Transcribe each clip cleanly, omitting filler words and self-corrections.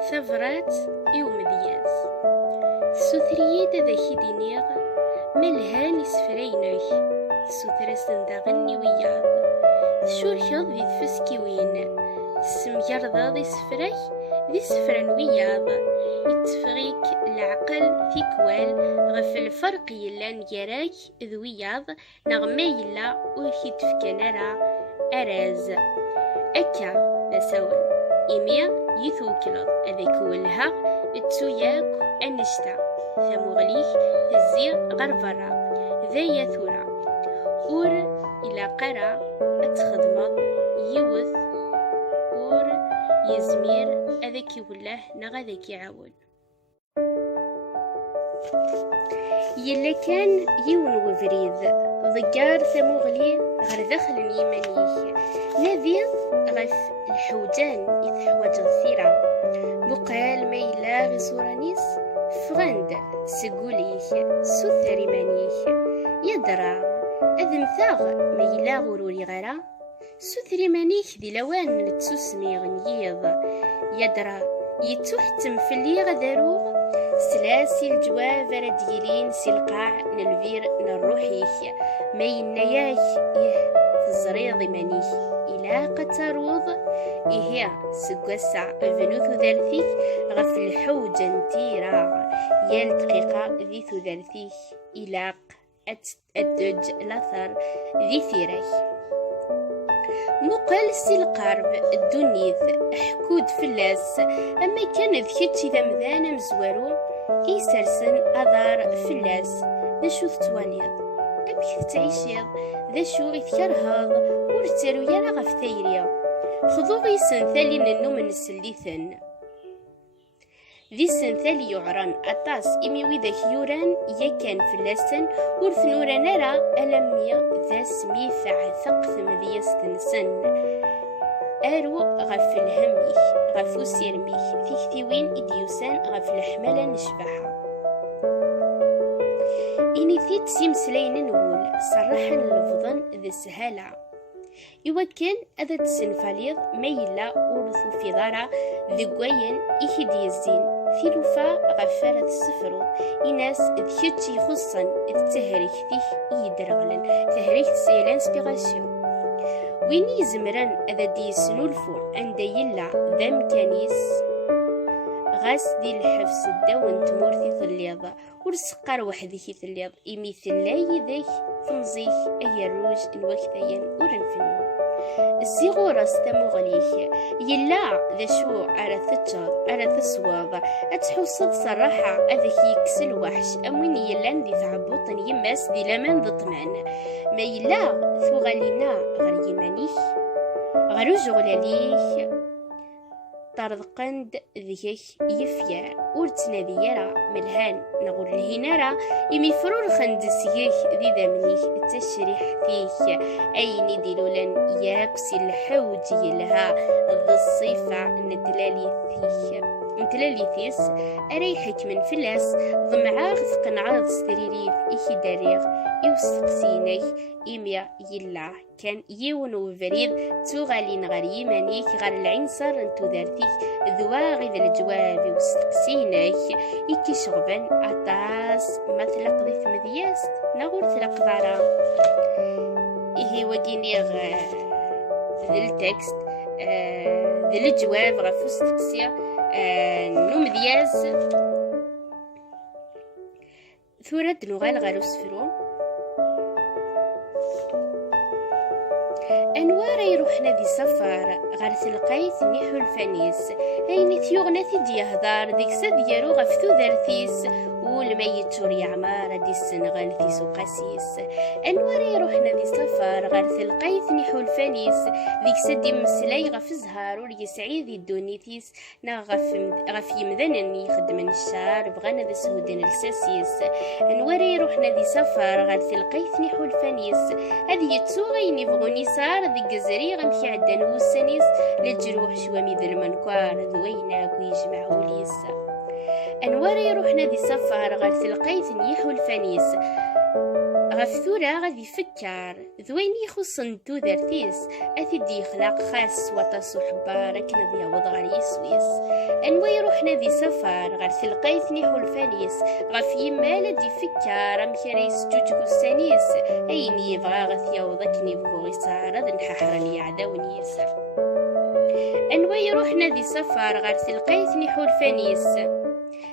ثفرات يومدياز السوثريات ذاكي دينيغ ملهان يسفرينوك السوثرسن داغني وياض تشوركض ذي تفسكيوين تسمجرضا ذي سفرك ذي سفران وياض يتفغيك العقل تيكوال غف الفرق يلان جراك ذوياض نغما يلا وكي تفكنارا أراز أكا نساون إمي يثوكلض أذيك ولها تسوياك أنشتا ثمغليك تزي غرفرا ذا ثورا أور إلى قرا أتخدمض يوث أور يزمير أذيك وله نغذيك يعاون يلا كان يون وفريد ضجار ثمغلي غير دخل يمنيه نذي غف الحوجان يتحوج الثيرة بقال ميلا غزورانيس فغند سقوليه سثري مانيه يدرى أذمثاغ ميلا غروري غرا سثري مانيك ذي لوان نتسوسمي غنيض يدرى يتوحتم في اللي غداروغ سلاسي الجواب رديلين سلقاع نلفير نروحيك مين نياك تزريض مانيه إلا قتروض إهيا سقوسع فنوث ذالثيك غف الحوج انتيرا يال دقيقة ذي ذالثيك إلاق أدج لثر ذي ثيرك مقال القارب الدنيذ حكود فلاس أما كان ذكتش ذا مذانا مزوارو إيسرسن أضار فلاس ذا شو ثتوانيض أبيك تعيشيض ذا شو إذكرهاض ورتالو يالا غف ثيريا خذو غي سنثالي من النوم نسليثن ذي السنثالي يعران أطاس إمي وذاك يوران يكان فلاسن ورثنورا نرى ألمي ذا سميث عثق ثمذي يستنسن أرو غف الهميك غفو سيرميك ثيكتيوين إديوسان غف الحمالة نشبحها إني ثيت سيمسلين نقول صرحا لفظا ذا سهالة يوكن أذا تسنفاليض ميلا ورثو في ضارة ذقوين إيكي الزين ثلوفا غفارة السفرو إناس ذكتشي خصا تهريك فيه يدرغلن تهريك تسيل انسبيغاسيون وين يزمرن أذا دي سنولفو عند يلا ذا مكانيس غاس دي الحفس الداون تمورثي ثليض ورسقار وحديكي ثليض إميثل لاي ذاك تمزيك أي الروج الوكتين ورنفنو الزيغورة ستمغليك يلا ذا شو على ثتشر على ثسواض أتحوصد صراحة أذاك يكسل وحش أمين يلان ذي ثعبوطن يماس ذي لمن ذي طمان ما يلا ثغالينا غير يمانيك غير جغلاليك طردقند ذيك يفيا ورتنادي يرى ملهان نقول لهنارا يمي فرور خندسيك ذي ذامنيك التشريح فيك أي ندلولن ياكسي الحوجي لها ذا الصيفة نتلالي ثيس أريحك من فلاس ضمعاغ ثقن عرض ستريريف إيكي داريغ يوسقسينيك إميا يلا كان يون وفريد توغالين غير يمانيك غير العنصر انتو دارتيك ذواغي ذا الجواب وستقسينيك إيكي شغبان أطاس ما تلق ذي ثمذياس نغور تلق ضارا إيه وقينيغ ذي التكست ذي الجواب غفو ستقسيا نومذياز ثورة نغال غارو سفرو أنوار يروحنا ذي سفر غير تلقيت نيحو الفانيس أين ثيوغنا ثدي يهدار ديك سديارو غفتو ذارثيس والميت شور يعمار دي السنغال في سوقاسيس أنوار يروحنا ذي سفر غير تلقيت نيحو الفانيس ديك سدي مسلاي غف زهار ولي سعيد الدونيتيس نا غف يمذن يخدم الشار بغانا ذا سهودن الساسيس أنوار يروحنا ذي سفر غير تلقيت نيحو الفانيس هذه يتسوغي يبغوني صار ذي الجزري غمشي عدن والسنيس للجروح شوامي ذا المنكوار ذويناك ويجمعه ليس أنوار يروحنا ذي سفر غير تلقيت نيحو الفانيس غف ثورة غادي يفكر ذوين يخصن تودرتيس أثدي يخلق خاص وطاسو حبار أكن ذي يوض غير يسويس أنوا يروح نادي سفر غير تلقايت نيحو الفانيس غف يمال دي يفكر أمكريس جوجو السانيس أين يبغى غث يوض أكني بغو يسارد نححرني عداون يسر أنوا يروح نادي سفر غير تلقايت نيحو الفانيس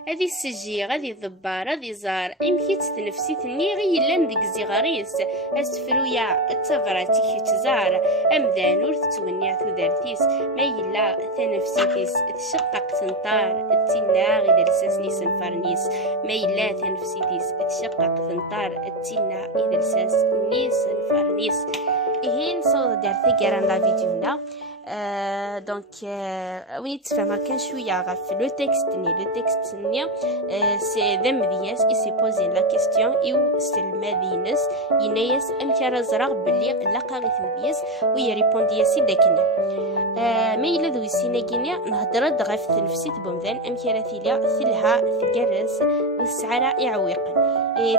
هذه السجي غادي الضبار غادي زار امكي تتنفسي تني غي لان ديك زيغاريس اسفرويا التفراتي تزار امذان ور تتونيع تودرتيس ما يلا تنفسيتيس تشقق تنطار التنا غي درساسني سنفرنيس ما يلا تنفسيتيس تشقق تنطار التنا غي درساس نيس سنفرنيس إهين صوت دارتي كران لا فيديونا دونك وين تفهم كان شويه غف لو تكست ني سي ذم دياس اي سي بوزي لا كيستيون ايو سلمادينس ينايس امكار زرق بلي لقا غيث دياس وي ريبوندي ياسي داكنا ما الا ذوي سيناكينيا نهضر غف تنفسي بومذان امكار ثيليا ثلها ثقرس والسعره يعويق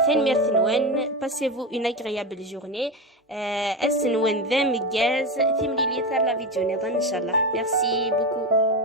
ثاني مرثنوان باسيفو اون اغريابل جورني اسنوان ذا مجاز ثملي لي ثار لا فيديو نظن ان شاء الله. ميرسي بوكو.